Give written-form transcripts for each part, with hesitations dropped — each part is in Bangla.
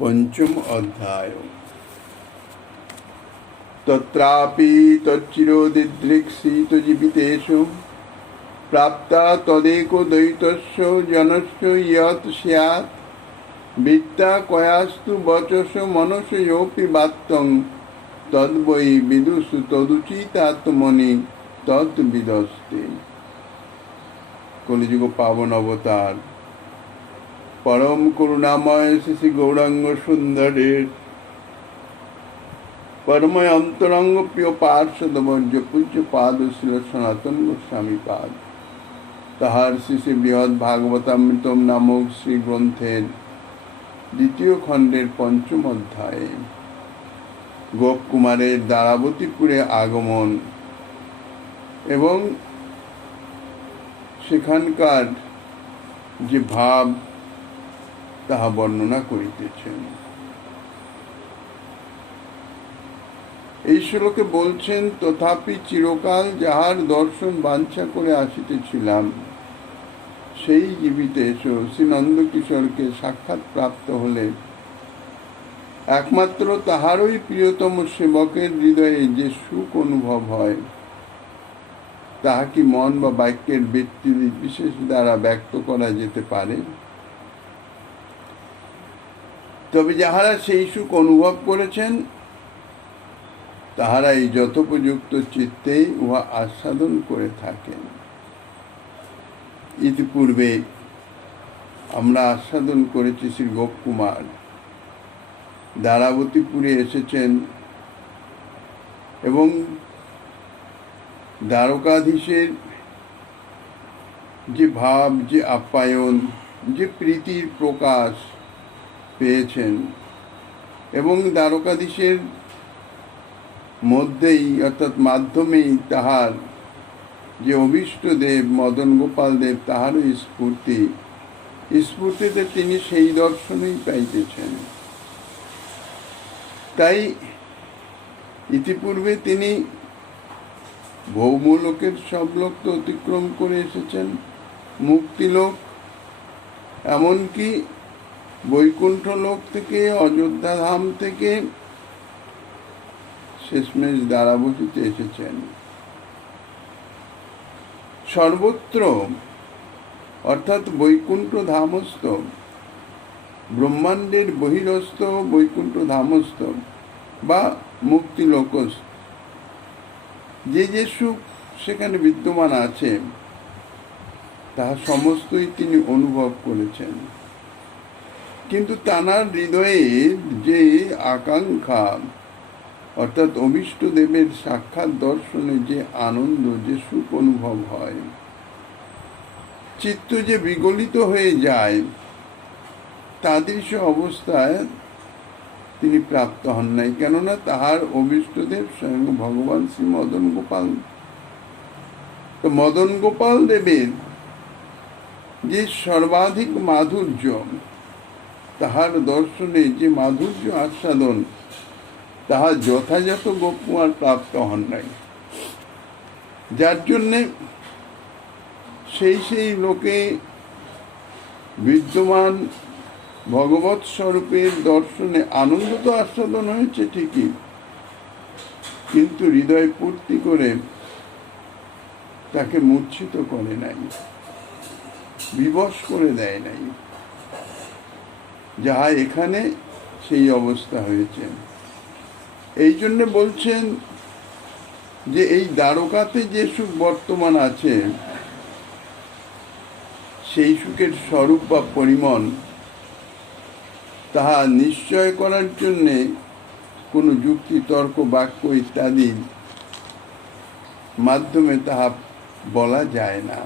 পঞ্চম অধ্যায়। তত্রাপি তচ্চিরোদিদৃক্সিতজীবিতেষু প্রাপ্তা তদেকো দ্বৈতস্য জনস্য ইয়ৎ স্যাৎ বিত্তা কয়াস্তু বচস মনসয়োপি বাত্যং তদ্বৈ বিদুষু তদুচিতাত্মনি তদ্বিদস্তে। কলিযুগ পাবন অবতার পরম করুণাময় শ্রী গৌরাঙ্গ সুন্দরের পরময় অন্তরঙ্গ প্রিয় পার্ষদ বর্জ্য পূজ্য পাদ ছিল সনাতন গোস্বামী পাদ। তাহার শ্রী বৃহৎ ভাগবতামৃতম নামক শ্রী গ্রন্থের দ্বিতীয় খণ্ডের পঞ্চম অধ্যায়ে গোপকুমারের দ্বারাবতীপুরে আগমন এবং সেখানকার যে ভাব তাহা বর্ণনা করিতেছেন। এই শ্লোকে বলছেন, তথাপি চিরকাল যাহার দর্শন বাঞ্ছা করে আসিতেছিলাম সেই জীবিতেশ শ্রী নন্দকিশোরকে সাক্ষাৎ প্রাপ্ত হলে একমাত্র তাহারই প্রিয়তম সেবকের হৃদয়ে যে সুখ অনুভব হয় তাহা কি মন বা বাক্যের ব্যক্তি বিশেষ দ্বারা ব্যক্ত করা যেতে পারে? তবে যাহারা সেই সুখ অনুভব করেছেন তাহারা এই যথোপযুক্ত চিত্তেই উহা আস্বাদন করে থাকেন। ইতিপূর্বে আমরা আস্বাদন করেছি শ্রী গোপকুমার দ্বারাবতীপুরে এসেছেন এবং দ্বারকাধীশের যে ভাব, যে আপ্যায়ন, যে প্রীতির প্রকাশ পেয়েছেন এবং দ্বারকাধীশের মধ্যেই অর্থাৎ মাধ্যমেই তাহার যে অভীষ্ট দেব মদন গোপাল দেব তাহারও স্ফূর্তিতে তিনি সেই দর্শনই পাইতেছেন। তাই ইতিপূর্বে তিনি ভৌমলোকের সব লোক তো অতিক্রম করে এসেছেন, মুক্তিলোক এমনকি বৈকুণ্ঠ লোক থেকে, অযোধ্যা ধাম থেকে শেষমেশ দ্বারাবতীতে এসেছেন। সর্বত্র অর্থাৎ বৈকুণ্ঠ ধামস্থ, ব্রহ্মাণ্ডের বহিরস্থ বৈকুণ্ঠ ধামস্থ বা মুক্তিলোকস্থ যে যে সুখ সেখানে বিদ্যমান আছে তাহা সমস্তই তিনি অনুভব করেছেন। কিন্তু তাঁর হৃদয়ে যে আকাঙ্ক্ষা অর্থাৎ অভীষ্ট দেবের সাক্ষাৎ দর্শনে যে আনন্দ, যে সুখ অনুভব হয়, চিত্ত যে বিগলিত হয়ে যায়, তাদৃশ অবস্থায় তিনি প্রাপ্ত হন নাই। কেননা তাহার অভীষ্টদেব স্বয়ং ভগবান শ্রী মদন গোপাল। তো মদন গোপাল দেবের যে সর্বাধিক মাধুর্য, তাহার দর্শনে যে মাধুর্য আস্বাদন, তাহা যথাযথ গোপকুমার প্রাপ্ত হন নাই। যার জন্যে সেই লোকে বিদ্যমান ভগবৎ স্বরূপের দর্শনে আনন্দ তো আস্বাদন হয়েছে ঠিকই, কিন্তু হৃদয় পূর্তি করে তাকে মূর্ছিত করে নাই, বিবশ করে দেয় নাই। যাহা এখানে সেই অবস্থা হয়েছে। এই জন্য বলছেন যে এই দ্বারকাতে যে সুখ বর্তমান আছে সেই সুখের স্বরূপ বা পরিমাণ তাহা নিশ্চয় করার জন্যে কোনো যুক্তি, তর্ক, বাক্য ইত্যাদির মাধ্যমে তাহা বলা যায় না।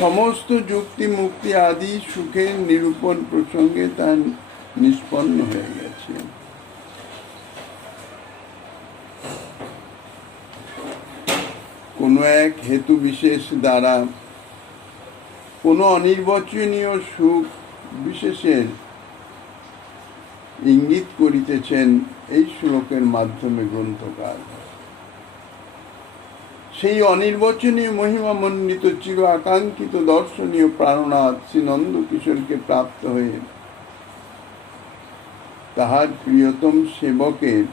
সমস্ত যুক্তি মুক্তি আদি সুখের নিরূপণ প্রসঙ্গে তা নিষ্পন্ন হয়ে গেছে। কোনো এক হেতু বিশেষ দ্বারা কোনো অনির্বচনীয় সুখ বিশেষের ইঙ্গিত করিতেছেন এই শ্লোকের মাধ্যমে গ্রন্থকার। সেই অনির্বচনীয় মহিমামণ্ডিত চির আকাঙ্ক্ষিত দর্শনীয় প্রাণনাথ শ্রী নন্দকিশোরকে প্রাপ্ত হয়ে তাহার প্রিয়তম সেবকের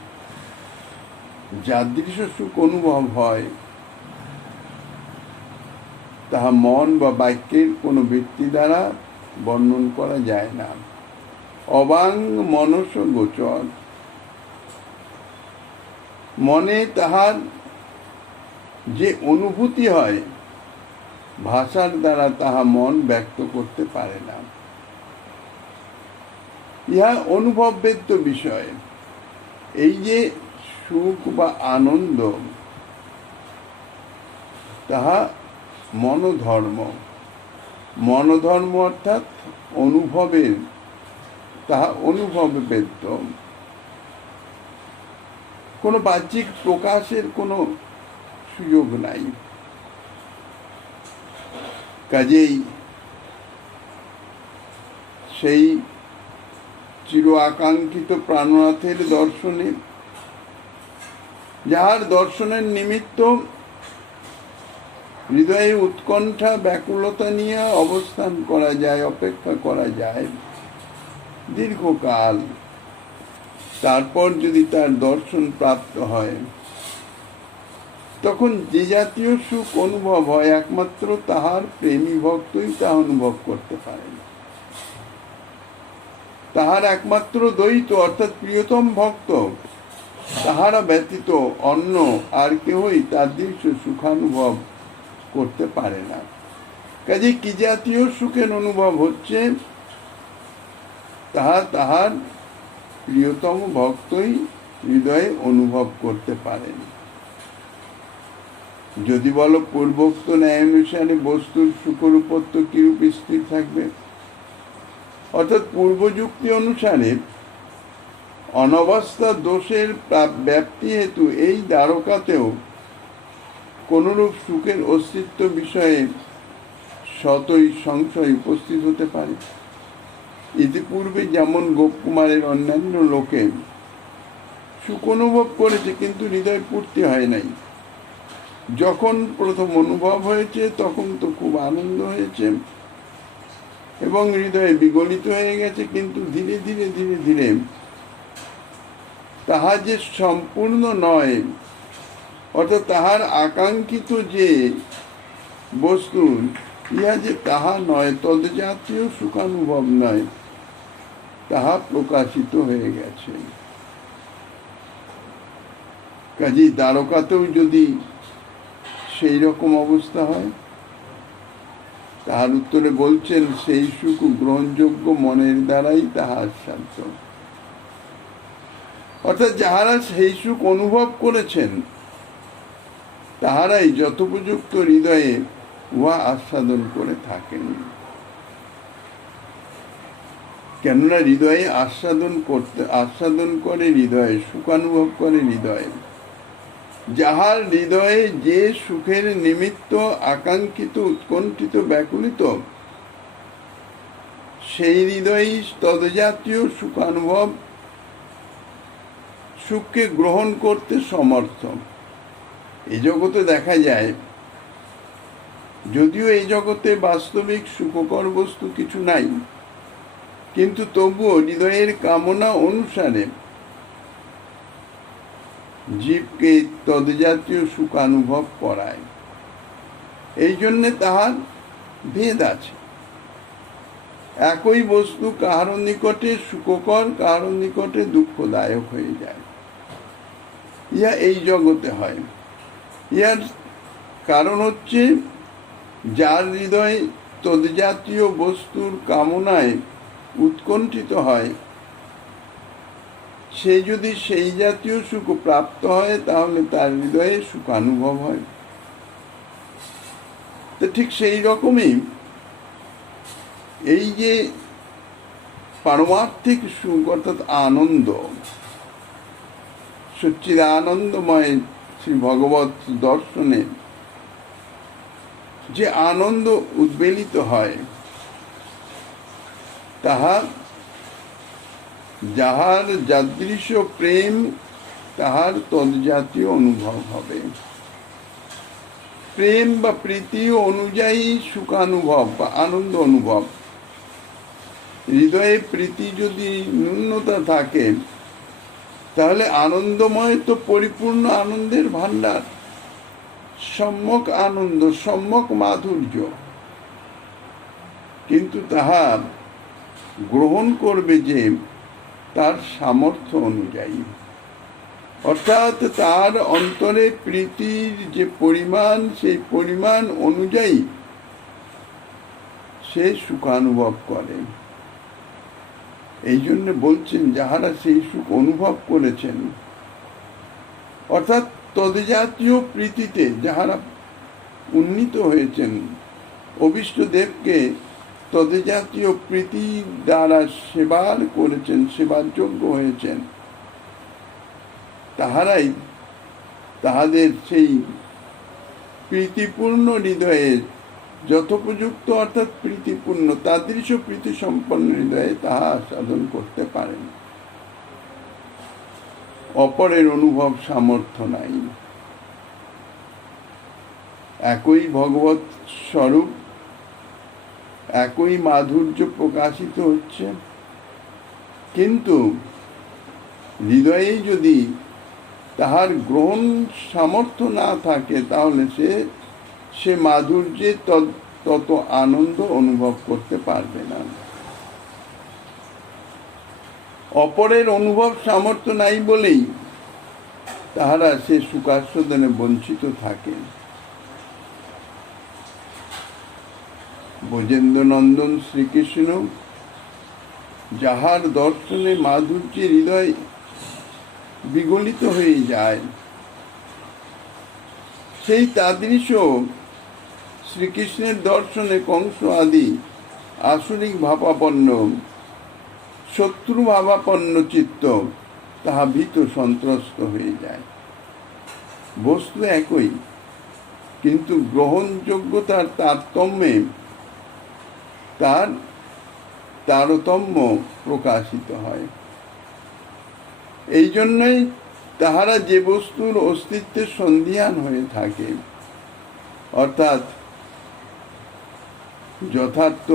যাদৃশ সুখ অনুভব হয়, তাহা মন বা বাক্যের কোনো ব্যক্তি দ্বারা বর্ণন করা যায় না। অবাং মনস গোচর, মনে তাহার যে অনুভূতি হয়, ভাষার দ্বারা তাহা মন ব্যক্ত করতে পারে না। ইহা অনুভববেদ্য বিষয়। এই যে সুখ বা আনন্দ, তাহা মনোধর্ম। মনোধর্ম অর্থাৎ অনুভবের, তাহা অনুভববেদ্য। কোনো বাহ্যিক প্রকাশের কোনো সুযোগ নাই। কাজেই সেই চির আকাঙ্ক্ষিত প্রাণনাথের দর্শনে, যাহার দর্শনের নিমিত্ত হৃদয়ে উৎকণ্ঠা ব্যাকুলতা নিয়ে অবস্থান করা যায়, অপেক্ষা করা যায় দীর্ঘকাল, তারপর যদি তার দর্শন প্রাপ্ত হয়, তখন যে জাতীয় সুখ অনুভব হয় একমাত্র তাহার প্রেমী ভক্তই তাহা অনুভব করতে পারেন। তাহার একমাত্র দ্বৈত অর্থাৎ প্রিয়তম ভক্ত, তাহারা ব্যতীত অন্য আর কেহই তাদৃশ সুখানুভব করতে পারে না। কাজে কি জাতীয় সুখের অনুভব হচ্ছে, তাহা তাহার প্রিয়তম ভক্তই হৃদয়ে অনুভব করতে পারেন। যদি বলো পূর্বোক্ত ন্যায় অনুসারে বস্তুর সুখের উপর তো কিরূপ স্থির থাকবে, অর্থাৎ পূর্বযুক্তি অনুসারে অনবস্থা দোষের ব্যাপ্তি হেতু এই দ্বারকাতেও কোনরূপ সুখের অস্তিত্ব বিষয়ে শতই সংশয় উপস্থিত হতে পারে। ইতিপূর্বে যেমন গোপকুমারের অন্যান্য লোকে সুখ অনুভব করেছে, কিন্তু হৃদয় পূর্তি হয় নাই। যখন প্রথম অনুভব হয়েছে তখন তো খুব আনন্দ হয়েছে এবং হৃদয়ে বিগলিত হয়ে গেছে, কিন্তু ধীরে ধীরে ধীরে ধীরে তাহা যে সম্পূর্ণ নয়, অর্থাৎ তাহার আকাঙ্ক্ষিত যে বস্তু, ইহা যে তাহা নয়, তদ্জাতীয় সুখানুভব নয়, তাহা প্রকাশিত হয়ে গেছে। কাজেই দ্বারকাতেও যদি সেই রকম অবস্থা হয়, তাহার উত্তরে বলছেন সেই সুখ গ্রহণযোগ্য মনের দ্বারাই তাহা আস্বাদ্য। অর্থাৎ যাহারা সেই সুখ অনুভব করেছেন, তাহারাই যথোপযুক্ত হৃদয়ে উহা আস্বাদন করে থাকেন। কেননা হৃদয়ে আস্বাদন করে হৃদয়ে, সুখানুভব করে হৃদয়ে। যাহার হৃদয়ে যে সুখের নিমিত্ত আকাঙ্ক্ষিত, উৎকণ্ঠিত, ব্যাকুলিত, সেই হৃদয়েই তদজাতীয় সুখানুভব, সুখকে গ্রহণ করতে সমর্থ। এই জগতে দেখা যায়, যদিও এই জগতে বাস্তবিক সুখকর বস্তু কিছু নাই, কিন্তু তবুও হৃদয়ের কামনা অনুসারে জীবকে তদজাতীয় সুখানুভব করায়। এই জন্যে তাহার ভেদ আছে। একই বস্তু কাহার নিকটে সুখকর, কাহার নিকটে দুঃখদায়ক হয়ে যায়। ইহা এই জগতে হয়। ইহার কারণ হচ্ছে, যার হৃদয় তদ্জাতীয় বস্তুর কামনায় উৎকণ্ঠিত হয়, সে যদি সেই জাতীয় সুখ প্রাপ্ত হয়, তাহলে তার হৃদয়ে সুখানুভব হয়। তো ঠিক সেই রকমই এই যে পারমার্থিক সুখ অর্থাৎ আনন্দ, সচ্চিদানন্দময় শ্রী ভগবৎ দর্শনে যে আনন্দ উদ্বেলিত হয়, তাহা যাহার যাদৃশ প্রেম, তাহার তদ্জাতীয় অনুভব হবে। প্রেম বা প্রীতি অনুযায়ী সুখানুভব বা আনন্দ অনুভব। হৃদয়ে প্রীতি যদি ন্যূনতা থাকে, তাহলে আনন্দময় তো পরিপূর্ণ আনন্দের ভান্ডার, সম্যক আনন্দ, সম্যক মাধুর্য, কিন্তু তাহা গ্রহণ করবে যে তার সামর্থ্য অনুযায়ী, অর্থাৎ তার অন্তরে প্রীতির যে পরিমাণ, সেই পরিমাণ অনুযায়ী সে সুখানুভব করে। এই জন্য বলছেন, যাহারা সেই সুখ অনুভব করেছেন, অর্থাৎ তদ্জাতীয় প্রীতিতে যাহারা উন্নীত হয়েছেন, অভীষ্ট দেবকে তদ্জাতীয় প্রীতি দ্বারা সেবার করেছেন, সেবার যোগ্য হয়েছেন, তাহারাই তাহাদের সেই প্রীতিপূর্ণ হৃদয়ে যথোপযুক্ত, অর্থাৎ প্রীতিপূর্ণ তাদৃশ প্রীতি সম্পন্ন হৃদয়ে তাহা সাধন করতে পারেন। অপরের অনুভব সামর্থ্য নাই। একই ভগবৎ স্বরূপ, একই মাধুর্য প্রকাশিত হচ্ছে, কিন্তু হৃদয়ে যদি তাহার গ্রহণ সামর্থ্য না থাকে, তাহলে সে মাধুর্যে তত আনন্দ অনুভব করতে পারবে না। অপরের অনুভব সামর্থ্য নাই বলেই তাহারা সে সুখাস্বাদনে বঞ্চিত থাকে। ব্রজেন্দ্র নন্দন শ্রীকৃষ্ণ, যাহার দর্শনে মাধুর্যের হৃদয় বিগলিত হয়ে যায়, সেই তাদৃশ শ্রীকৃষ্ণের দর্শনে কংস আদি আসরিক ভাবাপন্ন, শত্রু ভাবাপন্ন চিত্ত তাহা ভীত সন্ত্রস্ত হয়ে যায়। বস্তু একই, কিন্তু গ্রহণযোগ্যতার তারতম্যে তার তারতম্য প্রকাশিত হয়। এই জন্যই তাহারা যে বস্তুর অস্তিত্বের সন্ধিহান হয়ে থাকে, অর্থাৎ যথার্থ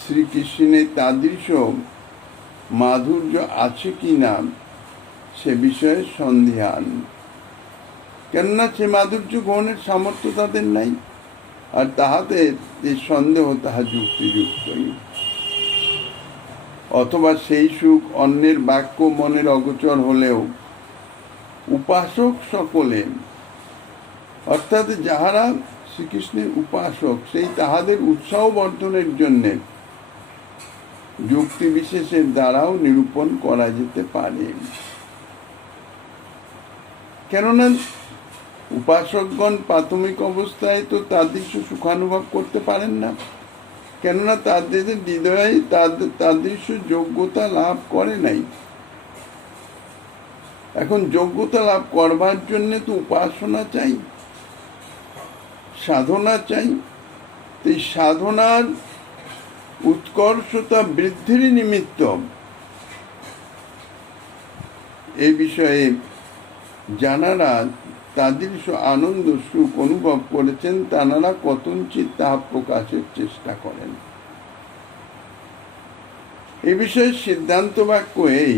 শ্রীকৃষ্ণের তাদৃশ মাধুর্য আছে কি না সে বিষয়ে সন্ধিহান, কেননা সে মাধুর্য গ্রহণের সামর্থ্য তাদের নাই, আর তাহাতে যে সন্দেহ তাহা যুক্তিযুক্তই। অথবা সেই সুখ অন্যের বাক্য মনের অগোচর হলেও উপাসক সকলে, অর্থাৎ যাহারা শ্রীকৃষ্ণের উপাসক, সেই তাহাদের উৎসাহ বর্ধনের জন্য যুক্তি বিশেষের দ্বারাও নিরূপণ করা যেতে পারে। কেননা উপাসকগণ প্রাথমিক অবস্থায় তো তাদৃশ সুখানুভব করতে পারেন না, কেননা তাদের হৃদয়ে তাদৃশ যোগ্যতা লাভ করে নাই। এখন যোগ্যতা লাভ করবার জন্য তো উপাসনা চাই, সাধনা চাই। এই সাধনার উৎকর্ষতা বৃদ্ধির নিমিত্ত এই বিষয়ে যাহারা তাদৃশ আনন্দ সুখ অনুভব করেছেন, তাঁরা কতঞ্চিত তাহা প্রকাশের চেষ্টা করেন। এ বিষয়ে সিদ্ধান্ত বাক্য এই,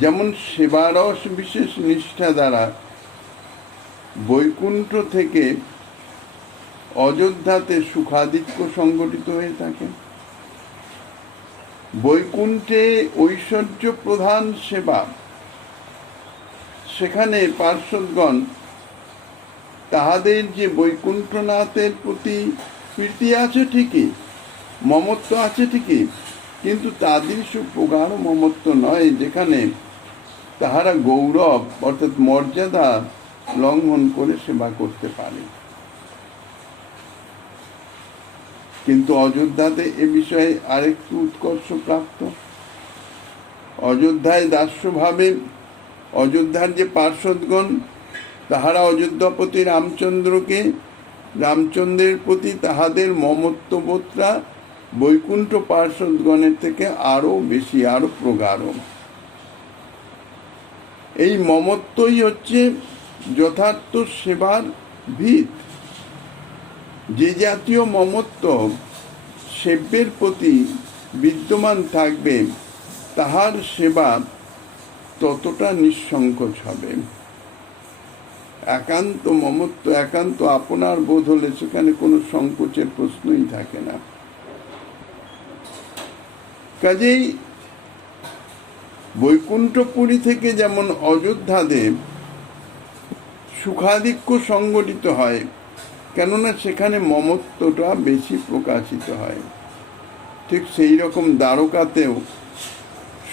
যেমন সেবারস বিশেষ নিষ্ঠা দ্বারা বৈকুণ্ঠ থেকে অযোধ্যাতে সুখাধিক্য সংগঠিত হয়ে থাকে। বৈকুণ্ঠে ঐশ্বর্য প্রধান সেবা, সেখানে পার্শ্বদগণ তাহাদের যে বৈকুণ্ঠনাথের প্রতি প্রীতি আছে ঠিকই, মমত্ব আছে ঠিকই, কিন্তু তাদের প্রগাঢ় মমত্ব নয়, যেখানে তাহারা গৌরব অর্থাৎ মর্যাদা লঙ্ঘন করে সেবা করতে পারে। কিন্তু অযোধ্যাতে এ বিষয়ে আরেকটু উৎকর্ষ প্রাপ্ত। অযোধ্যায় দাস্যভাবে অযোধ্যার যে পার্শ্বদগণ, তাহারা অযোধ্যাপতি রামচন্দ্রের প্রতি তাহাদের মমত্ববোধটা বৈকুণ্ঠ পার্শ্বদগণের থেকে আরো বেশি, আরো প্রগাঢ়। এই মমত্বই হচ্ছে যথার্থ সেবার ভিত। যে জাতীয় মমত্ব সেব্যের প্রতি বিদ্যমান থাকবে, তাহার সেবা ততটা নিঃসংকোচ হবে। একান্ত মমত্ব, একান্ত আপনার বোধ হলে সেখানে কোনো সংকোচের প্রশ্নই থাকে না। কাজেই বৈকুণ্ঠপুরী থেকে যেমন অযোধ্যাদেব সুখাধিক্য সংগঠিত হয়, কেননা সেখানে মমত্বটা বেশি প্রকাশিত হয়, ঠিক সেই রকম দ্বারকাতেও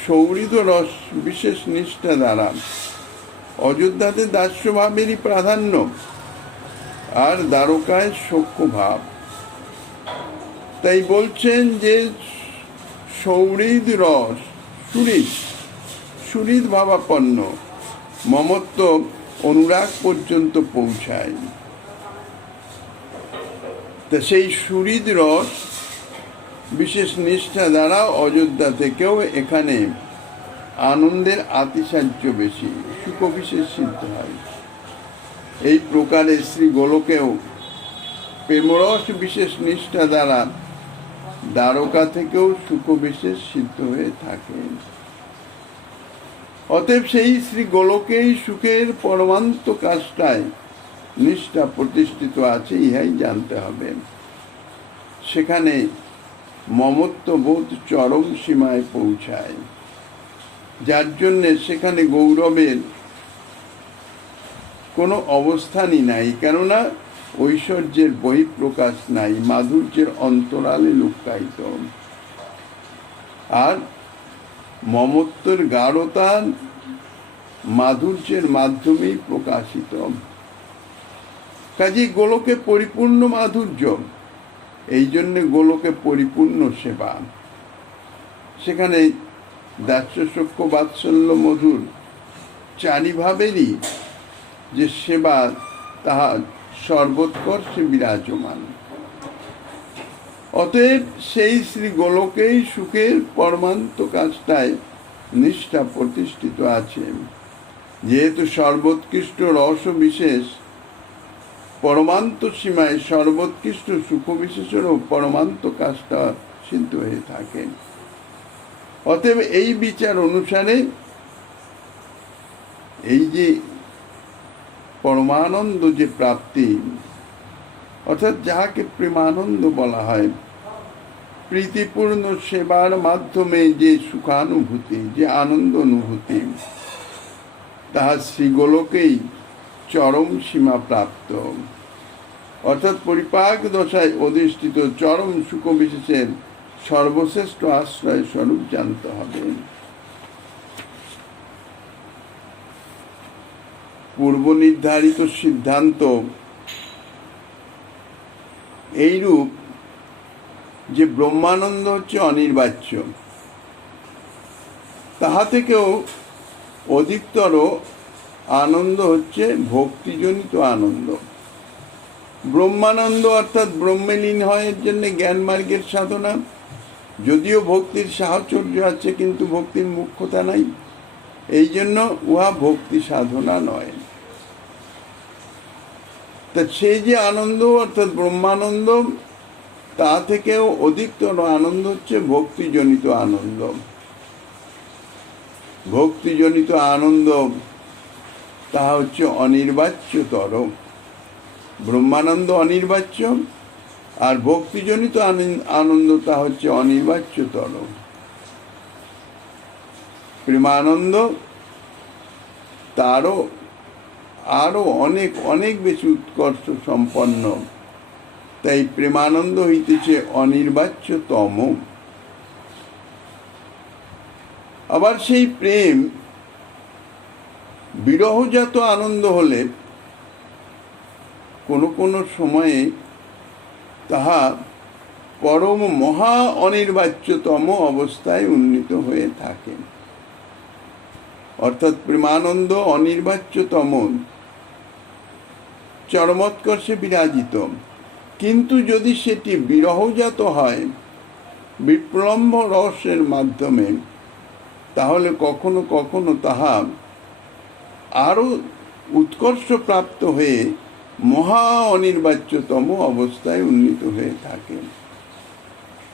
সৌহৃদ রস বিশেষ নিষ্ঠা দ্বারা অযোধ্যাতে দাস্যভাবেরই প্রাধান্য, আর দ্বারকায় সখ্য ভাব। তাই বলছেন যে সৌহৃদ রস সুহৃদ ভাবাপন্ন, মমত্ব অনুরাগ পর্যন্ত পৌঁছায়। তা সেই সুহৃদ রস বিশেষ নিষ্ঠা দ্বারা অযোধ্যা থেকেও এখানে আনন্দের আতিশয্য বেশি, সুখ বিশেষ সিদ্ধ হয়। এই প্রকারে শ্রী গোলকেও প্রেমরস বিশেষ নিষ্ঠা দ্বারা দ্বারকা থেকেও সুখ বিশেষ সিদ্ধ হয়ে থাকে। অতএব সেই শ্রী গোলকেই সুখের পরমান্ত কাষ্টায় নিষ্ঠা প্রতিষ্ঠিত আছে, ইহাই জানতে হবে। সেখানে মমত্ববোধ চরম সীমায় পৌঁছায়, যার জন্যে সেখানে গৌরবের কোনো অবস্থানই নাই, কেননা ঐশ্বর্যের বহিঃপ্রকাশ নাই, মাধুর্যের অন্তরালে লুক্কায়িত। আর মমত্বের গাঢ়তা মাধুর্যের মাধ্যমেই প্রকাশিত। কাজেই গোলকে পরিপূর্ণ মাধুর্য, এই জন্যে গোলকে পরিপূর্ণ সেবা। সেখানে দাস্য সখ্য বাৎসল্য মধুর চারিভাবেরই যে সেবা, তাহা সর্বোৎকর্ষে বিরাজমান। অতএব সেই শ্রী গোলকেই সুখের পরমান্ত কাজটায় নিষ্ঠা প্রতিষ্ঠিত আছে। যেহেতু সর্বোৎকৃষ্ট রস বিশেষ পরমান্ত সীমায় সর্বোৎকৃষ্ট সুখ বিশেষেরও পরমান্ত কাজটা সিদ্ধ হয়ে থাকে। অতএব এই বিচার অনুসারে এই যে পরমানন্দ যে প্রাপ্তি, অর্থাৎ যাহাকে প্রেমানন্দ বলা হয়, প্রীতিপূর্ণ সেবার মাধ্যমে যে সুখানুভূতি, যে আনন্দ অনুভূতি, তাহা শ্রীগোলকেই চরম সীমা প্রাপ্ত, অর্থাৎ পরিপাক দশায় অধিষ্ঠিত চরম সুখ বিশেষের সর্বশ্রেষ্ঠ আশ্রয় স্বরূপ জানতে হবে। পূর্ব নির্ধারিত সিদ্ধান্ত এইরূপ যে ব্রহ্মানন্দ হচ্ছে অনির্বাচ্য, তাহা থেকেও অধিকতর আনন্দ হচ্ছে ভক্তিজনিত আনন্দ। ব্রহ্মানন্দ অর্থাৎ ব্রহ্মে লীন হয়, এর জন্য জ্ঞান মার্গের সাধনা, যদিও ভক্তির সাহচর্য আছে কিন্তু ভক্তির মুখ্যতা নাই, এই জন্য উহা ভক্তি সাধনা নয়। তা সেই যে আনন্দ অর্থাৎ ব্রহ্মানন্দ, তা থেকেও অধিকতর আনন্দ হচ্ছে ভক্তিজনিত আনন্দ। ভক্তিজনিত আনন্দ তাহা হচ্ছে অনির্বাচ্যতর। ব্রহ্মানন্দ অনির্বাচ্য, আর ভক্তিজনিত আনন্দ তা হচ্ছে অনির্বাচ্যতর। প্রেমানন্দ তারও আরো অনেক অনেক বেশি উৎকর্ষ সম্পন্ন, তাই প্রেমানন্দ হইতেছে অনির্বাচ্যতম। আবার সেই প্রেম বিরহজাত আনন্দ হলে কোনো কোনো সময়ে তাহা পরম মহা অনির্বাচ্যতম অবস্থায় উন্নীত হয়ে থাকে। অর্থাৎ প্রেমানন্দ অনির্বাচ্যতম চরমোৎকর্ষে বিরাজিত, কিন্তু যদি সেটি বিরহজাত হয় বিপ্লম্ব রসের মাধ্যমে, তাহলে কখনো কখনো তাহা আরো উৎকর্ষ প্রাপ্ত হয়ে মহা অনির্বাচ্যতম অবস্থায় উন্নীত হয়ে থাকে।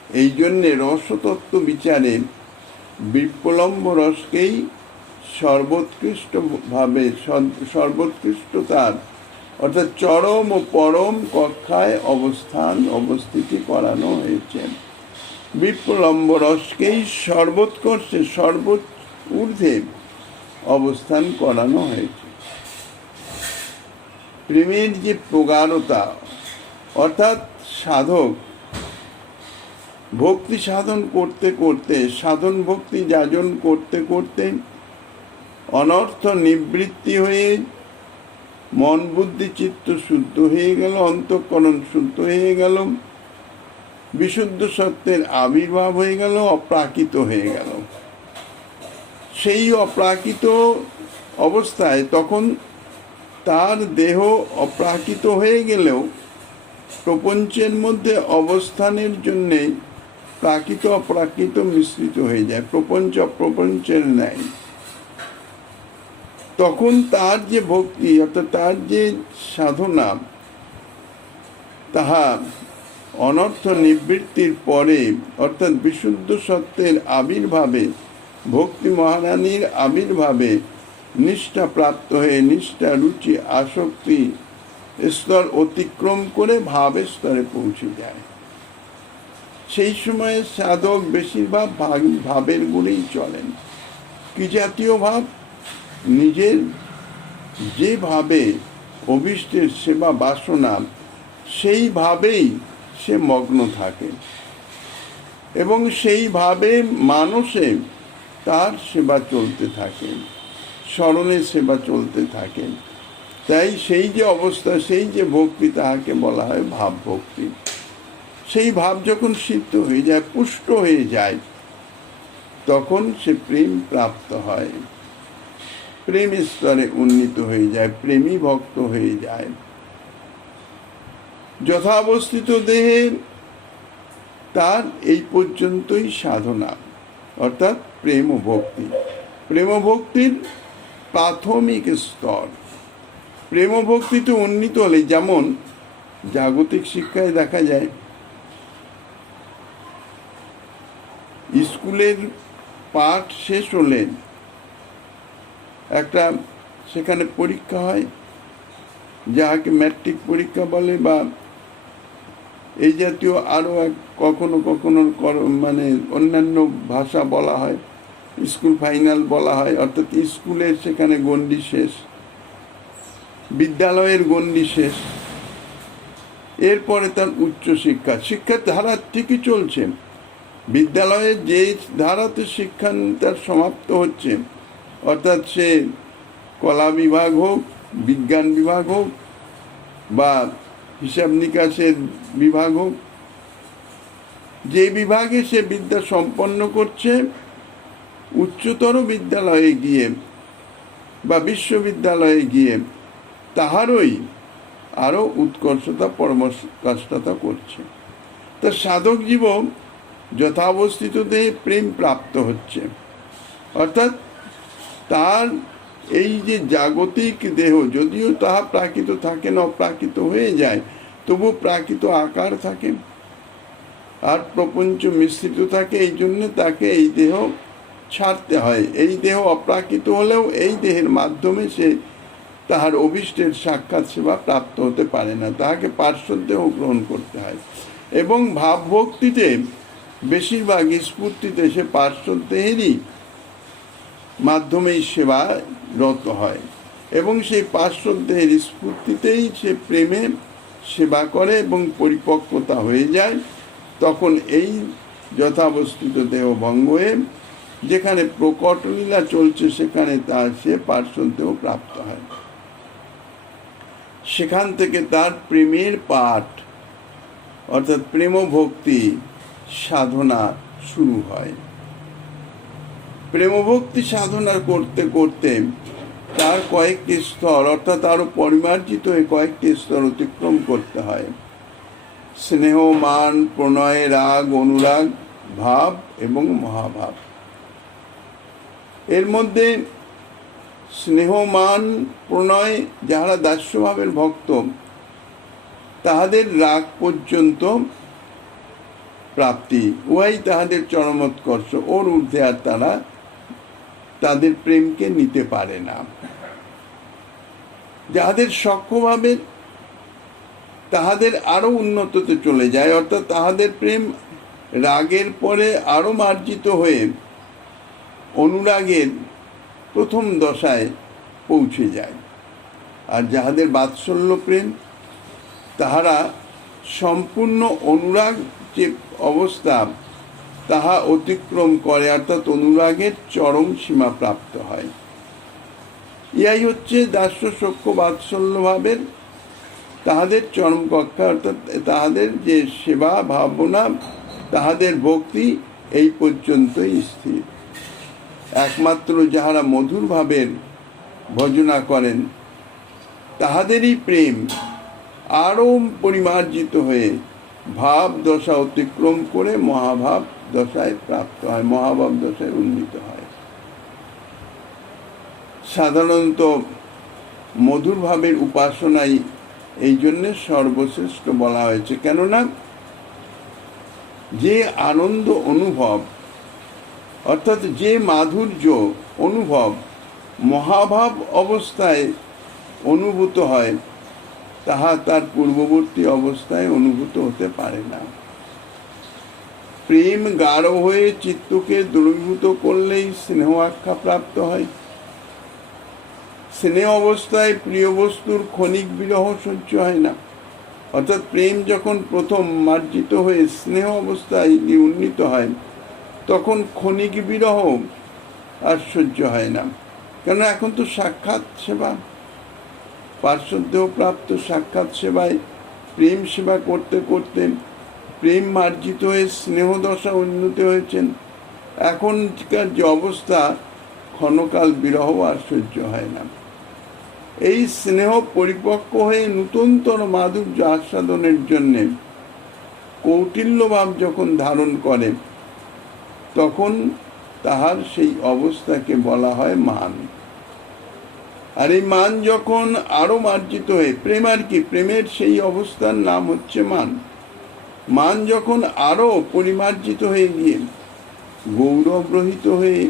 এই জন্যে রসতত্ত্ব বিচারে বিপ্লম্ব রসকেই সর্বোৎকৃষ্টতার অর্থাৎ চরম ও পরম কক্ষায় অবস্থিতি করানো হয়েছে। বিপ্লম্ব রসকেই সর্বোৎকর্ষে ঊর্ধ্বে অবস্থান করানো হয়েছে। প্রেমের যে প্রগাঢ়তা অর্থাৎ সাধক ভক্তি সাধন করতে করতে সাধন ভক্তি যাজন করতে করতে অনর্থ নিবৃত্তি হয়ে মন বুদ্ধি চিত্ত শুদ্ধ হয়ে গেল, অন্তঃকরণ শুদ্ধ হয়ে গেল, বিশুদ্ধ সত্যের আবির্ভাব হয়ে গেল, অপ্রাকৃত হয়ে গেল। সেই অপ্রাকৃত অবস্থায় তখন তার দেহ অপ্রাকৃত হয়ে গেলেও প্রপঞ্চের মধ্যে অবস্থানের জন্যে প্রাকৃত অপ্রাকৃত মিশ্রিত হয়ে যায়, প্রপঞ্চ অপ্রপঞ্চের ন্যায়। তখন তার যে ভক্তি অর্থাৎ তার যে সাধনা তাহা অনর্থ নিবৃত্তির পরে অর্থাৎ বিশুদ্ধ সত্যের আবির্ভাবে ভক্তি মহারানীর আবির্ভাবে নিষ্ঠা প্রাপ্ত হয়ে নিষ্ঠা রুচি আসক্তি স্তর অতিক্রম করে ভাবের স্তরে পৌঁছে যায়। সেই সময়ে সাধক বেশিরভাগ ভাবের গুণেই চলেন। কি জাতীয় ভাব? নিজের যেভাবে অভীষ্টের সেবা বাসনা সেইভাবেই সে মগ্ন থাকে এবং সেইভাবে মানুষে তার সেবা চলতে থাকে, স্মরণে সেবা চলতে থাকে। তাই সেই যে অবস্থা, সেই যে ভক্তি তাহাকে বলা হয় ভাব ভক্তি। সেই ভাব যখন সিদ্ধ হয়ে যায়, পুষ্ট হয়ে যায়, তখন সে প্রেম প্রাপ্ত হয়, প্রেম স্তরে উন্নীত হয়ে যায়, প্রেমী ভক্ত হয়ে যায়। যথাবস্থিত দেহে তার এই পর্যন্তই সাধনা অর্থাৎ প্রেম ও ভক্তি। প্রেম ভক্তির প্রাথমিক স্তর। প্রেম ভক্তিতে উন্নীত হলে যেমন জাগতিক শিক্ষায় দেখা যায় স্কুলের পাঠ শেষ হলে একটা সেখানে পরীক্ষা হয়, যাহাকে ম্যাট্রিক পরীক্ষা বলে বা এই জাতীয় আরও কখনো কখনো মানে অন্যান্য ভাষা বলা হয়, স্কুল ফাইনাল বলা হয়। অর্থাৎ স্কুলের সেখানে গণ্ডি শেষ, বিদ্যালয়ের গণ্ডি শেষ, এরপরে তার শিক্ষার ধারা ঠিকই চলছে। বিদ্যালয়ে যে ধারাতে শিক্ষা তার সমাপ্ত হচ্ছে, অর্থাৎ সে কলা বিভাগ হোক, বিজ্ঞান বিভাগ হোক বা হিসাব নিকাশের বিভাগ হোক, যে বিভাগে সে বিদ্যা সম্পন্ন করছে, উচ্চতর বিদ্যালয়ে গিয়ে বা বিশ্ববিদ্যালয়ে গিয়ে তাহারই আরও উৎকর্ষতা পরামর্শতা করছে। তা সাধক জীবন যথাবস্থিত দেহে প্রেম প্রাপ্ত হচ্ছে, অর্থাৎ তার এই যে জাগতিক দেহ যদিও তাহা প্রাকৃত থাকে না, অপ্রাকৃত হয়ে যায়, তবু প্রাকৃত আকার থাকে আর প্রপঞ্চ মিশ্রিত থাকে। এই জন্য তাকে এই দেহ ছাড়তে হয়। এই দেহ অপ্রাকৃত হলেও এই দেহের মাধ্যমে সে তাহার অভীষ্টের সাক্ষাৎ সেবা প্রাপ্ত হতে পারে না, তাহাকে পার্শ্বদেহ গ্রহণ করতে হয়। এবং ভাবভক্তিতে বেশিরভাগ স্ফূর্তিতে সে পার্শ্বদেহেরই মাধ্যমেই সেবা রত হয় এবং সেই পার্শ্বদেহের স্ফূর্তিতেই সে প্রেমে সেবা করে এবং পরিপক্কতা হয়ে যায়। তখন এই যথাবস্থিত দেহ ভঙ্গ হয়ে যেখানে প্রকট লীলা চলছে সেখানে তার সে পার্শ্বদেহ প্রাপ্ত হয়। সেখান থেকে তার প্রেমের পাঠ অর্থাৎ প্রেম ভক্তি সাধনা শুরু হয়। প্রেমভক্তি সাধনা করতে করতে তার কয়েকটি স্তর অর্থাৎ আরও পরিমার্জিত হয়ে কয়েকটি স্তর অতিক্রম করতে হয়। স্নেহ, মান, প্রণয়, রাগ, অনুরাগ, ভাব এবং মহাভাব। এর মধ্যে স্নেহ, মান, প্রণয় যাহারা দাস্যভাবের ভক্ত তাহাদের রাগ পর্যন্ত প্রাপ্তি, উহাই তাহাদের চরমোৎকর্ষ। ওর ঊর্ধ্বে আর তারা তাদের প্রেমকে নিতে পারে না। যাহাদের সক্ষভাবে তাহাদের আরো উন্নততে চলে যায়, অর্থাৎ তাহাদের প্রেম রাগের পরে আরো মার্জিত হয়ে অনুরাগের প্রথম দশায় পৌঁছে যায়। আর যাহাদের বাৎসল্য প্রেম, তাহারা সম্পূর্ণ অনুরাগ যে অবস্থা তাহা অতিক্রম করে, অর্থাৎ অনুরাগের চরম সীমা প্রাপ্ত হয়। ইহাই হচ্ছে দাস্য সখ্য বাৎসল্য ভাবের তাহাদের চরম কক্ষা, অর্থাৎ তাহাদের যে সেবা ভাবনা, তাহাদের ভক্তি এই পর্যন্তই স্থির। একমাত্র যাহারা মধুর ভাবের ভজনা করেন, তাহাদেরই প্রেম আরও পরিমার্জিত হয়ে ভাব দশা অতিক্রম করে মহাভাব দশায় প্রাপ্ত হয়, মহাভাব দশায় উন্নীত হয়। সাধারণত মধুর ভাবের উপাসনাই এই জন্যে সর্বশ্রেষ্ঠ বলা হয়েছে, কেননা যে আনন্দ অনুভব, অর্থাৎ যে মাধুর্য অনুভব মহাভাব অবস্থায় অনুভূত হয়, তাহা তার পূর্ববর্তী অবস্থায় অনুভূত হতে পারে না। প্রেম গাঢ় হয়ে চিত্তকে দ্রবীভূত করলেই স্নেহ আখ্যা প্রাপ্ত হয়। স্নেহ অবস্থায় প্রিয় বস্তুর ক্ষণিক বিরহ সহ্য হয় না, অর্থাৎ প্রেম যখন প্রথম মার্জিত হয়ে স্নেহ অবস্থায় উন্নীত হয়, তখন ক্ষণিক বিরহ আর সহ্য হয় না। কেন, এখন তো সাক্ষাৎ সেবা, পার্শ্বদেহ প্রাপ্ত সাক্ষাৎ সেবায় প্রেম সেবা করতে করতে প্রেম মার্জিত হয়ে স্নেহ দশা উন্নতি হয়েছেন। এখনকার যে অবস্থা, ক্ষণকাল বিরহ আর সহ্য হয় না। এই স্নেহ পরিপক্ক হয়ে নূতনতর মাধুর্য আস্বাদনের জন্যে কৌটিল্যভাব যখন ধারণ করে, তখন তাহার সেই অবস্থাকে বলা হয় মান। আর এই মান যখন আরো মার্জিত হয়ে, প্রেম আর কি, প্রেমের সেই অবস্থার নাম হচ্ছে মান। মান যখন আরো পরিমার্জিত হয়ে গিয়ে গৌরবরহিত হয়ে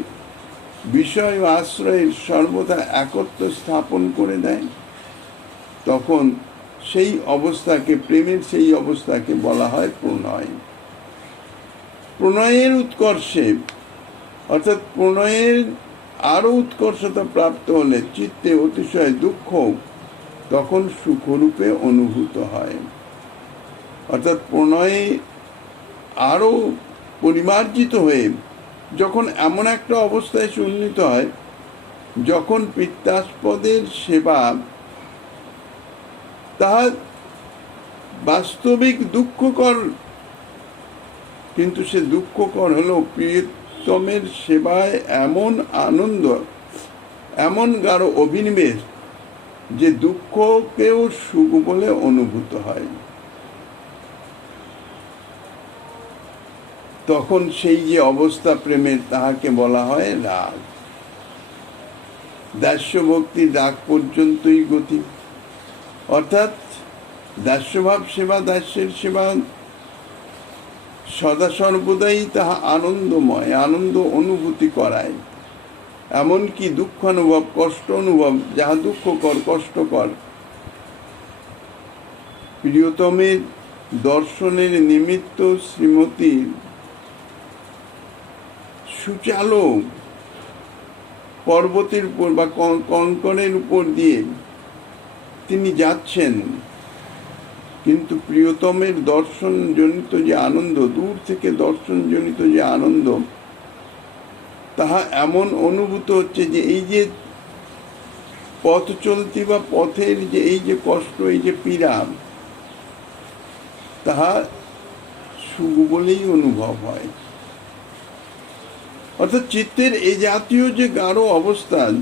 বিষয় ও আশ্রয়ের সর্বদা একত্র স্থাপন করে দেয়, তখন সেই অবস্থাকে, প্রেমের সেই অবস্থাকে বলা হয় প্রণয়। প্রণয়ের উৎকর্ষে, অর্থাৎ প্রণয়ের আরো উৎকর্ষতা প্রাপ্ত হলে চিত্তে অতিশয় দুঃখ তখন সুখরূপে অনুভূত হয়। অর্থাৎ প্রণয়ে আরো পরিমার্জিত হয়ে যখন এমন একটা অবস্থায় উন্নীত হয়, যখন পিত্তাস্পদের সেবা তাহা বাস্তবিক দুঃখকর, কিন্তু সে দুঃখকর হলো প্রিয়তমের সেবায় এমন আনন্দ, এমন গাঢ় অভিনিবেশ যে দুঃখকেও সুখ বলে অনুভূত হয়। তখন সেই যে অবস্থা প্রেমের, তাহাকে বলা হয় রাগ। দাস্য ভক্তি রাগ পর্যন্তই গতি, অর্থাৎ দাস্যভাব সেবা, দাস্যের সেবা সদা সর্বদাই তাহা আনন্দময়, আনন্দ অনুভূতি করায়। এমনকি দুঃখ অনুভব, কষ্ট অনুভব, যাহা দুঃখকর, কষ্টকর, প্রিয়তমের দর্শনের নিমিত্ত শ্রীমতীর সুচালো পর্বতের উপর বা কঙ্করের উপর দিয়ে তিনি যাচ্ছেন, কিন্তু প্রিয়তমের দর্শন জনিত যে আনন্দ, দূর থেকে দর্শন জনিত যে আনন্দ, তাহা এমন অনুভূত হচ্ছে যে এই যে পথ চলতি বা পথের যে এই যে কষ্ট, এই যে পীড়া, তাহা সুখ বলেই অনুভব হয়। অর্থাৎ চিত্তের এই জাতীয় যে গাঢ় অবস্থান,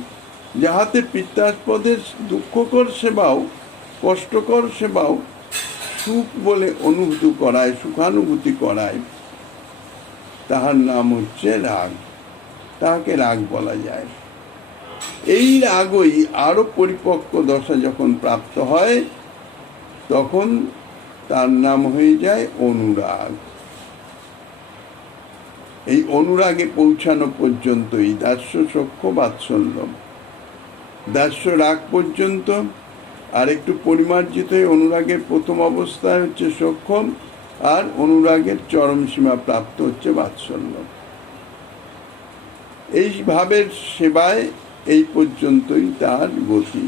যাহাতে পিত্তাস্পদের দুঃখকর সেবাও, কষ্টকর সেবাও সুখ বলে অনুভূতি করায়, সুখানুভূতি করায়, তাহার নাম হচ্ছে রাগ। তাহাকে রাগ বলা যায়। এই রাগই আরো পরিপক্ক দশা যখন প্রাপ্ত হয়, তখন তার নাম হয়ে যায় অনুরাগ। এই অনুরাগে পৌঁছানো পর্যন্তই দাস্য সখ্য বাৎসল্য। দাস্য রাগ পর্যন্ত, আর একটু পরিমার্জিত হয়ে অনুরাগের প্রথম অবস্থায় হচ্ছে সখ্য, আর অনুরাগের চরম সীমা প্রাপ্ত হচ্ছে বাৎসল্য। এই ভাবের সেবায় এই পর্যন্তই তার গতি,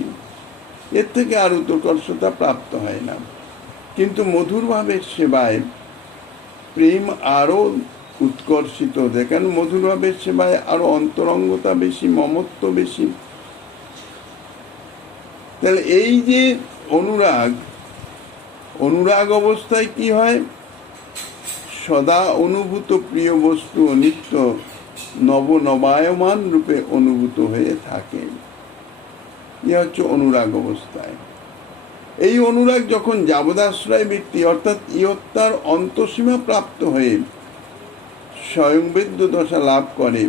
এর থেকে আর উৎকর্ষতা প্রাপ্ত হয় না। কিন্তু মধুর ভাবের সেবায় প্রেম আরো উৎকর্ষিত হতে, কারণ মধুর ভাবের সেবায় আরো অন্তরঙ্গতা বেশি, মমত্ব বেশি। তাহলে এই যে অনুরাগ অবস্থায় কি হয়, সদা অনুভূত প্রিয় বস্তু অনিত্য নবনবায়মান রূপে অনুভূত হয়ে থাকে। ইয়ে হচ্ছে অনুরাগ অবস্থায়। এই অনুরাগ যখন যাবদাশ্রয় বৃত্তি অর্থাৎ ইয়ত্তার অন্তঃসীমা প্রাপ্ত হয়ে স্বয়ংবেদ্য দশা লাভ করে,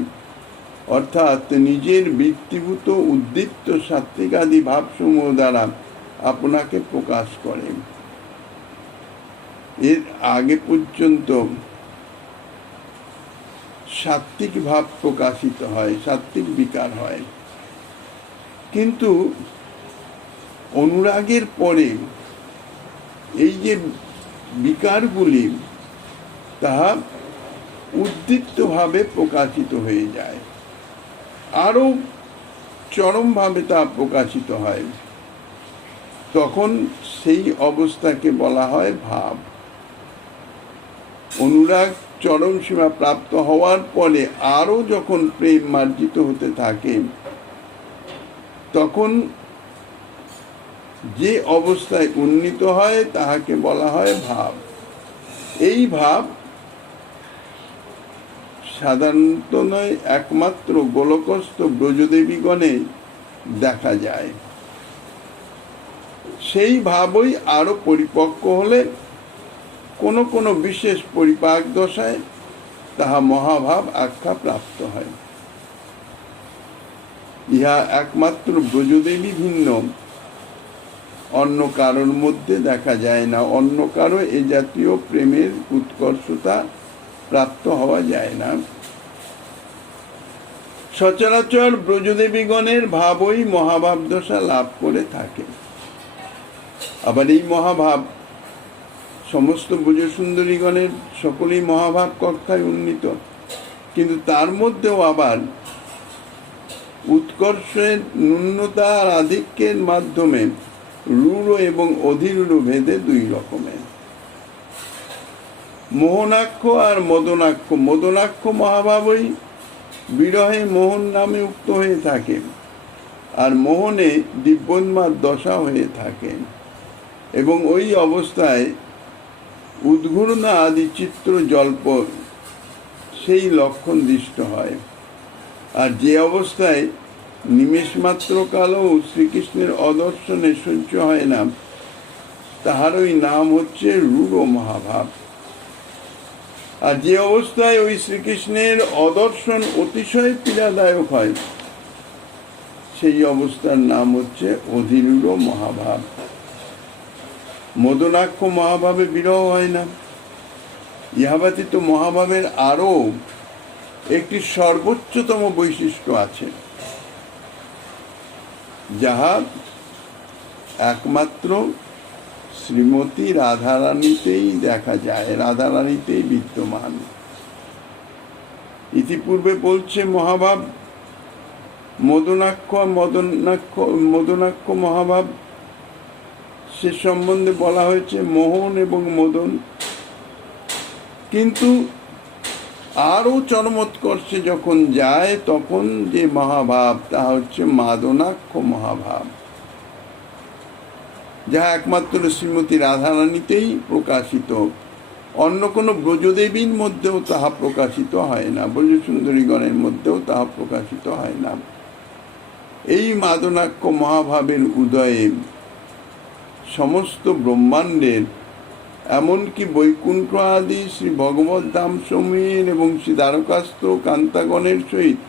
অর্থাৎ নিজের বৃত্তিভূত উদ্দীপ্ত সাত্ত্বিক আদি ভাবসমূহ দ্বারা আপনাকে প্রকাশ করে। এর আগে পর্যন্ত সাত্ত্বিক ভাব প্রকাশিত হয়, সাত্ত্বিক বিকার হয়, কিন্তু অনুরাগের পরে এই যে বিকারগুলি তাহা উদ্দীপ্তভাবে প্রকাশিত হয়ে যায়, আরো চরমভাবে তা প্রকাশিত হয়। তখন সেই অবস্থাকে বলা হয় ভাব। অনুরাগ চরম সীমা প্রাপ্ত হওয়ার পরে আরো যখন প্রেম মার্জিত হতে থাকে, তখন যে অবস্থায় উন্নীত হয় তাহাকে বলা হয় ভাব। এই ভাব সাধারণত নয়, একমাত্র গোলকস্থ ব্রজদেবীগণে দেখা যায়। সেই ভাবই আরো পরিপক্ক হলে কোনো কোনো বিশেষ পরিপাক দশায় তাহা মহাভাব আখ্যা প্রাপ্ত হয়। ইহা একমাত্র ব্রজদেবী ভিন্ন অন্য কারোর মধ্যে দেখা যায় না। অন্য কারো এ জাতীয় প্রেমের উৎকর্ষতা প্রাপ্ত হওয়া যায় না। সচরাচর ব্রজদেবীগণের ভাবই মহাভাব দশা লাভ করে থাকে। আবার এই মহাভাব সমস্ত ব্রজসুন্দরীগণের সকলেই মহাভাব কক্ষায় উন্নীত, কিন্তু তার মধ্যেও আবার উৎকর্ষের ন্যূনতা আর আধিক্যের মাধ্যমে রূঢ় এবং অধীরূঢ় ভেদে দুই রকমের। মোহনাক্ষ আর মদনাক্ষ। মদনাক্ষ মহাভাবই বিরহে মোহন নামে উক্ত হয়ে থাকে, আর মোহনে দিব্যোন্মাদ দশা হয়ে থাকে, এবং ওই অবস্থায় উদ্ঘূর্ণা আদি চিত্র জল্প সেই লক্ষণ দৃষ্ট হয়। আর যে অবস্থায় নিমেষমাত্র কালও শ্রীকৃষ্ণের অদর্শনে সহ্য হয় না, তাহারই নাম হচ্ছে রূঢ় মহাভাব। আর যে অবস্থায় ওই শ্রীকৃষ্ণের অদর্শন অতিশয় পীড়াদায়ক হয়, সেই অবস্থার নাম হচ্ছে অধিরূঢ় মহাভাব। মদনাক্ষ মহাভাবে বিরহ হয় না। ইহা ব্যতীত মহাভাবের আরো একটি সর্বোচ্চতম বৈশিষ্ট্য আছে, যাহা একমাত্র শ্রীমতী রাধারানীতেই দেখা যায়, রাধারানীতেই বিদ্যমান। ইতিপূর্বে বলছে মহাভাব মদনাক্ষ মহাভাব, সে সম্বন্ধে বলা হয়েছে মোহন এবং মদন। কিন্তু আরো চরমোৎকর্ষে যখন যায়, তখন যে মহাভাব তা হচ্ছে মাদনাক্ষ মহাভাব, যা একমাত্র শ্রীমতী রাধারানীতেই প্রকাশিত। অন্য কোনো ব্রজদেবীর মধ্যেও তাহা প্রকাশিত হয় না, ব্রজসুন্দরীগণের মধ্যেও তাহা প্রকাশিত হয় না। এই মাদনাক্ষ মহাভাবের উদয়ে সমস্ত ব্রহ্মাণ্ডের, এমনকি বৈকুণ্ঠ আদি শ্রী ভগবত ধাম সমূহের এবং শ্রী দ্বারকাস্থ কান্তাগণের সহিত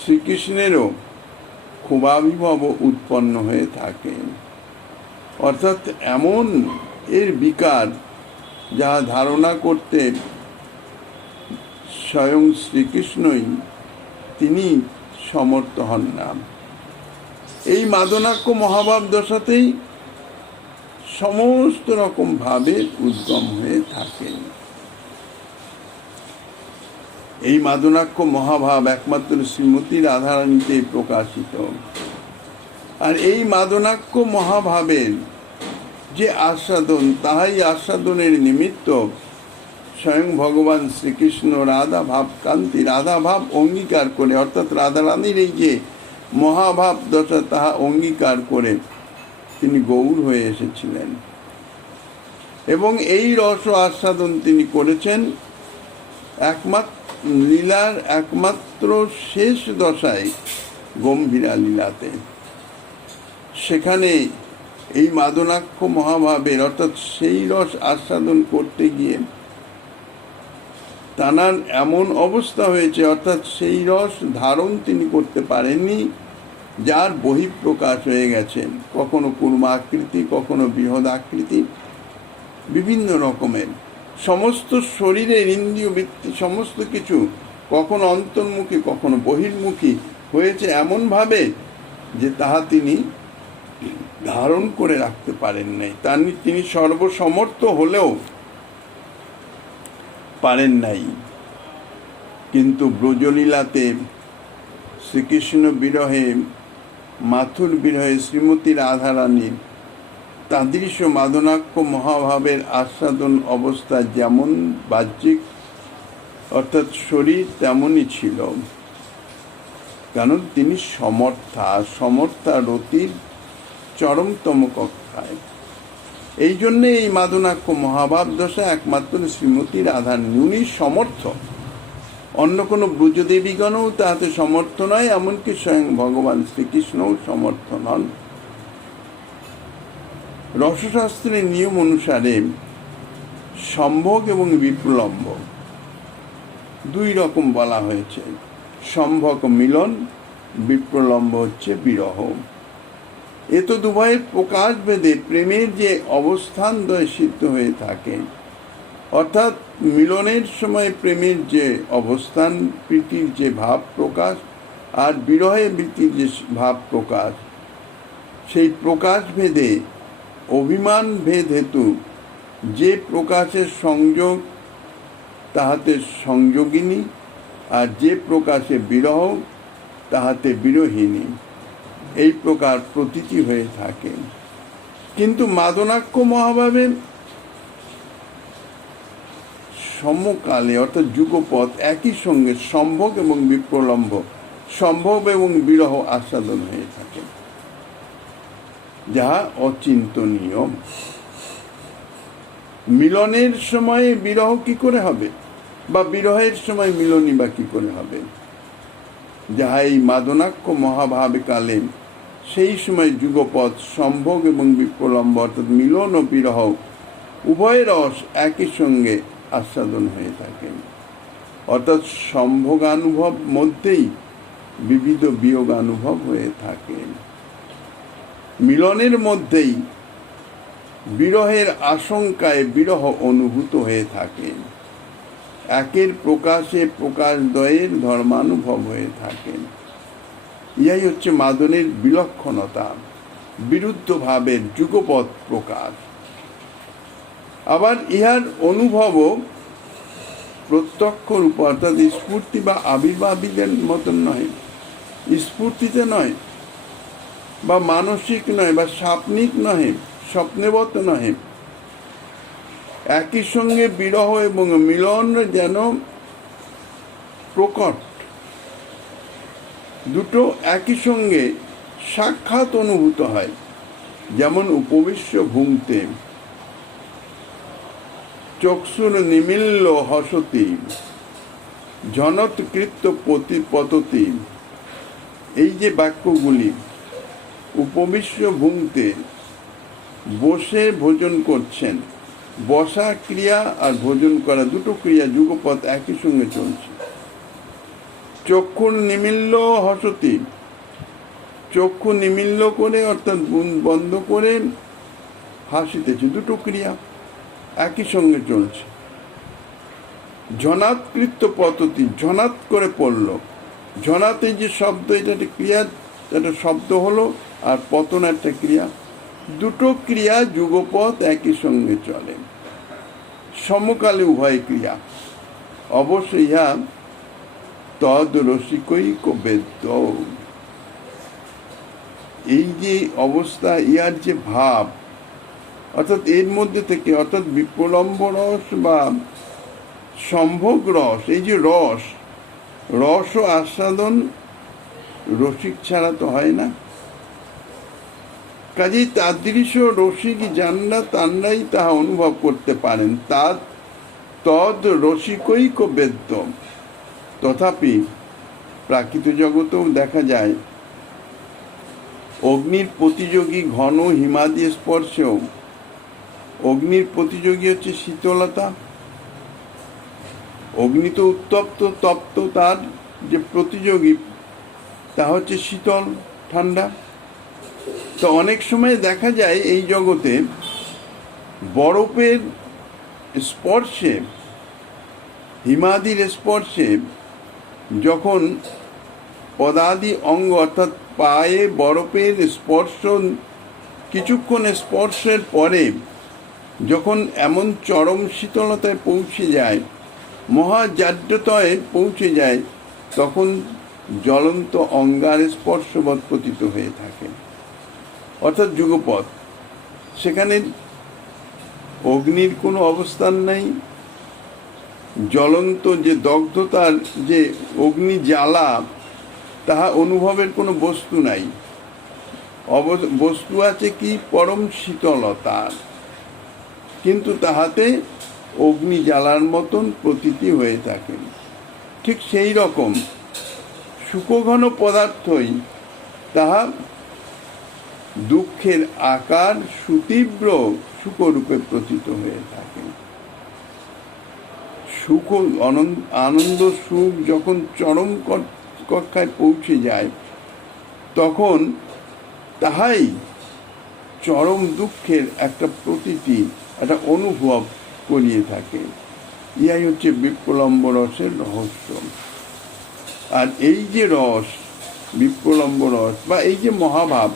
শ্রীকৃষ্ণেরও ক্ষোভাবিভব উৎপন্ন হয়ে থাকে। অর্থাৎ এমন এর বিকার, যা ধারণা করতে স্বয়ং শ্রীকৃষ্ণই তিনি সমর্থ হন না। এই মাদনাক্য মহাভাব দশাতেই সমস্ত রকম ভাবের উদ্গম হয়ে থাকে। এই মাদনাক্য মহাভাব একমাত্র শ্রীমতী রাধারানীতে প্রকাশিত। আর এই মাদনাক্য মহাভাবের যে আস্বাদন, তাহাই আস্বাদনের নিমিত্ত স্বয়ং ভগবান শ্রীকৃষ্ণ রাধা ভাব কান্তি, রাধা ভাব অঙ্গীকার করে, অর্থাৎ রাধারানীর এই যে মহাভাব দশা তাহা অঙ্গীকার করে তিনি গৌর হয়ে এসেছিলেন এবং এই রস আস্বাদন তিনি করেছেন একমাত্র লীলার একমাত্র শেষ দশায় গম্ভীরা লীলাতে। সেখানে এই মাদনাক্ষ মহাভাবের অর্থাৎ সেই রস আস্বাদন করতে গিয়ে তানার এমন অবস্থা হয়েছে, অর্থাৎ সেই রস ধারণ তিনি করতে পারেননি, যার বহিঃপ্রকাশ হয়ে গেছে, কখনো কুর্মাকৃতি, কখনো বৃহৎ আকৃতি, বিভিন্ন রকমের সমস্ত শরীরের ইন্দ্রিয় বৃত্তি সমস্ত কিছু কখনো অন্তর্মুখী কখনো বহির্মুখী হয়েছে এমনভাবে যে তাহা তিনি ধারণ করে রাখতে পারেন নাই। তিনি সর্বসমর্থ হলেও পারেন নাই। কিন্তু ব্রজলীলাতে শ্রীকৃষ্ণ বিরহে, মাথুর বিরহে শ্রীমতী রাধারানীর তাদৃশ মাদনাক্ষ মহাভাবের আস্বাদন অবস্থা যেমন বাহ্যিক অর্থাৎ শরীর তেমনই ছিল, কারণ তিনি সমর্থা রতির চরমতম কক্ষায়। এই জন্যে এই মাদনাক্ষ মহাভাব দশা একমাত্র শ্রীমতী রাধারানী, উনি সমর্থ, অন্য কোনো ব্রজদেবীগণও তাহাতে সমর্থ নয়, এমনকি স্বয়ং ভগবান শ্রীকৃষ্ণও সমর্থ নন। রসশাস্ত্রের নিয়ম অনুসারে সম্ভোগ এবং বিপ্লম্ব দুই রকম বলা হয়েছে। সম্ভোগ মিলন, বিপ্লম্ব হচ্ছে বিরহ। এ তো দুভয়ের প্রকাশ ভেদে প্রেমের যে অবস্থান দ্বয় সিদ্ধ হয়ে থাকে, অর্থাৎ মিলনের সময় প্রেমের যে অবস্থান, প্রীতির যে ভাব প্রকাশ, আর বিরহে প্রীতির যে ভাব প্রকাশ, সেই প্রকাশ ভেদে অভিমান ভেদ হেতু যে প্রকাশের সংযোগ তাহাতে সংযোগিনী, আর যে প্রকাশে বিরহ তাহাতে বিরহিনী, এই প্রকার প্রতীতি হয়ে থাকে। কিন্তু মাদনাক্ষ মহাভাবে সমকালে অর্থাৎ যুগপৎ একই সঙ্গে সম্ভোগ এবং বিপ্রলম্ব, সম্ভোগ এবং বিরহ আস্বাদন হয়ে থাকে, যাহা অচিন্তনীয়। মিলনের সময় বিরহ কি করে হবে, বা বিরহের সময় মিলনই বা কি করে হবে, যাহা এই মাদনাক্ষ মহাভাবে কালে সেই সময় যুগপৎ সম্ভোগ এবং বিপ্রলম্ব অর্থাৎ মিলন ও বিরহ উভয় রস একই সঙ্গে আস্বাদন হয়ে থাকে। অর্থাৎ সম্ভোগানুভব মধ্যেই বিবিধ বিয়োগানুভব হয়ে থাকে। মিলনের মধ্যেই বিরহের আশঙ্কায় বিরহ অনুভূত হয়ে থাকে। একের প্রকাশে প্রকাশদ্বয়ের ধর্মানুভব হয়ে থাকে। ইহাই হচ্ছে মাদনের বিলক্ষণতা, বিরুদ্ধ ভাবের যুগপৎ প্রকাশ। আবার ইহার অনুভবও প্রত্যক্ষ রূপ অর্থাৎ স্ফূর্তি বা আবির্ভাবীদের মতন নয়, স্ফূর্তিতে নয়, বা মানসিক নয়, বা স্বপ্নিক নহে, স্বপ্নেবত নহে। একই সঙ্গে বিরহ এবং মিলন যেন প্রকট, দুটো একই সঙ্গে সাক্ষাৎ অনুভূত হয়। যেমন উপবিশ্য ভুংতে চক্ষুর নিমিল্ল হসতি জনৎকৃত্য পততি, এই যে বাক্যগুলি, উপবিশ্য ভুংতে বসে ভোজন করছেন, বসা ক্রিয়া আর ভোজন করা দুটো ক্রিয়া যুগপৎ একই সঙ্গে চলছে। চক্ষুর নিমিল্ল হসতি, চক্ষু নিমিল্ল করে অর্থাৎ বন্ধ করে হাসিতেছে, দুটো ক্রিয়া একই সঙ্গে চলছে। ঝনাৎকৃত পততি, ঝনাৎ করে পড়ল। ঝনাতে যে শব্দ, এটা একটা ক্রিয়া, একটা শব্দ হলো, আর পতন একটা ক্রিয়া। দুটো ক্রিয়া যুগপৎ একই সঙ্গে চলে, সমকালে উভয় ক্রিয়া। অবশ্য ইহা তদ রসিকৈক বেদ্য। এই যে অবস্থা, ইহার যে ভাব, অর্থাৎ এর মধ্যে থেকে, অর্থাৎ বিপ্রলম্ব রস বা সম্ভোগ রস, এই যে রস, রস ও আস্বাদন রসিক ছাড়া তো হয় না। কাজেই তাদৃশ রসিক যানরা, তানরাই তাহা অনুভব করতে পারেন। তদ রসিকৈক বেদ্য। তথাপি প্রাকৃত জগতেও দেখা যায় অগ্নির প্রতিযোগী ঘন হিমাদি স্পর্শেও, অগ্নির প্রতিযোগী হচ্ছে শীতলতা। অগ্নি তো উত্তপ্ত, তপ্ত, তার যে প্রতিযোগী তা হচ্ছে শীতল, ঠান্ডা। তো অনেক সময় দেখা যায় এই জগতে বরফের স্পর্শে, হিমাদির স্পর্শে, যখন পদাদি অঙ্গ অর্থাৎ পায়ে বরফের স্পর্শ, কিছুক্ষণ স্পর্শের পরে যখন এমন চরম শীতলতায় পৌঁছে যায়, মহাজাড্যতায় পৌঁছে যায়, তখন জ্বলন্ত অঙ্গার স্পর্শবৎ পতিত হয়ে থাকে, অর্থাৎ যুগপৎ। সেখানে অগ্নির কোনো অবস্থান নাই, জ্বলন্ত যে দগ্ধতার যে অগ্নি জ্বালা, তাহা অনুভবের কোনো বস্তু নাই। বস্তু আছে কি? পরম শীতলতার, কিন্তু তাহাতে অগ্নি জ্বালার মতন প্রতীতি হয়ে থাকে। ঠিক সেই রকম সুখঘন পদার্থই তাহা দুঃখের আকার সুতীব্র সুখরূপে প্রতীত হয়ে থাকে। সুখ, আনন্দ, সুখ যখন চরম কক্ষায় পৌঁছে যায়, তখন তাহাই চরম দুঃখের একটা প্রতীতি, একটা অনুভব করিয়ে থাকে। ইহাই হচ্ছে বিপ্রলম্ব রসের রহস্য। আর এই যে রস, বিপ্রলম্ব রস বা এই যে মহাভাব,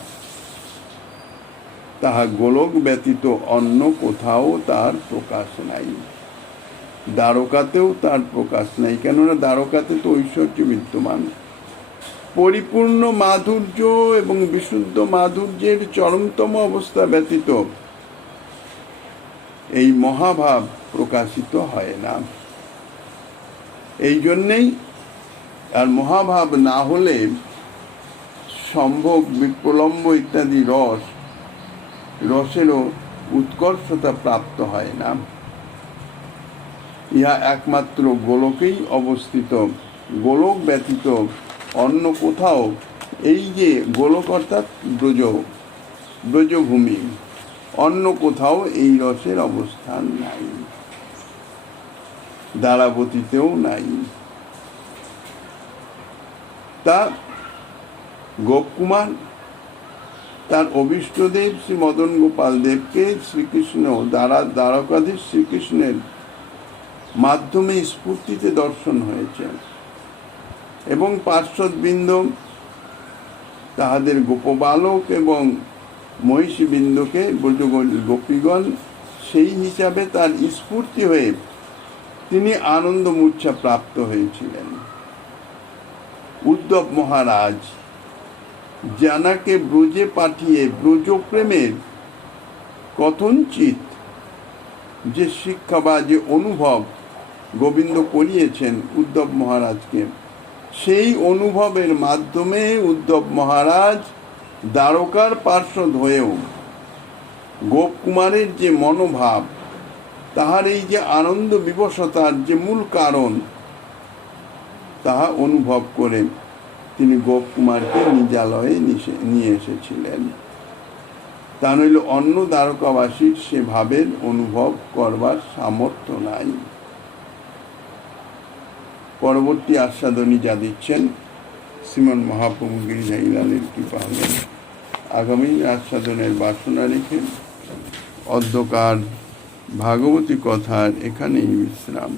তাহা গোলক ব্যতীত অন্য কোথাও তার প্রকাশ নাই। দ্বারকাতেও তার প্রকাশ নাই, কেননা দ্বারকাতে তো ঐশ্বর্য বিদ্যমান। পরিপূর্ণ মাধুর্য এবং বিশুদ্ধ মাধুর্যের চরমতম অবস্থা ব্যতীত এই মহাভাব প্রকাশিত হয় না। এই জন্যেই, আর মহাভাব না হলে সম্ভোগ, বিপ্রলম্ব ইত্যাদি রসেরও উৎকর্ষতা প্রাপ্ত হয় না। ইহা একমাত্র গোলকেই অবস্থিত। গোলক ব্যতীত অন্য কোথাও, এই যে গোলক অর্থাৎ ব্রজভূমি, অন্য কোথাও এই রসের অবস্থান নাই, দ্বারাবতীতেও নাই। তা গোপকুমার তার অভীষ্টদেব শ্রী মদন গোপাল দেবকে শ্রীকৃষ্ণ দ্বারকাধীশ শ্রীকৃষ্ণের মাধ্যমে স্ফূর্তিতে দর্শন হয়েছে, এবং পার্শ্বদবৃন্দ তাহাদের গোপবালক এবং মহিষীবৃন্দকে গোপীগণ সেই হিসাবে তার স্ফূর্তি হয়ে তিনি আনন্দ মূর্ছা প্রাপ্ত হয়েছিলেন। উদ্ধব মহারাজ জানাকে ব্রজে পাঠিয়ে ব্রজপ্রেমের কথঞ্চিত যে শিক্ষা বা যে অনুভব গোবিন্দ করিয়েছেন উদ্ধব মহারাজকে, সেই অনুভবের মাধ্যমে উদ্ধব মহারাজ দ্বারকার পার্ষদ হয়েও গোপকুমারের যে মনোভাব, তাহার এই যে আনন্দ বিবশতার যে মূল কারণ, তাহা অনুভব করে তিনি গোপকুমারকে নিজালয়ে নিয়ে এসেছিলেন। তা নইলে অন্য দ্বারকাবাসীর সে ভাবের অনুভব করবার সামর্থ্য নাই। পরবর্তী আস্বাদনী যা দিচ্ছেন শ্রীমন মহাপ্রভু গিরিধারীলালের কৃপা হলে আগামী আস্বাদনের বাসনা রেখে অদ্যকার ভাগবতী কথার এখানেই বিশ্রাম।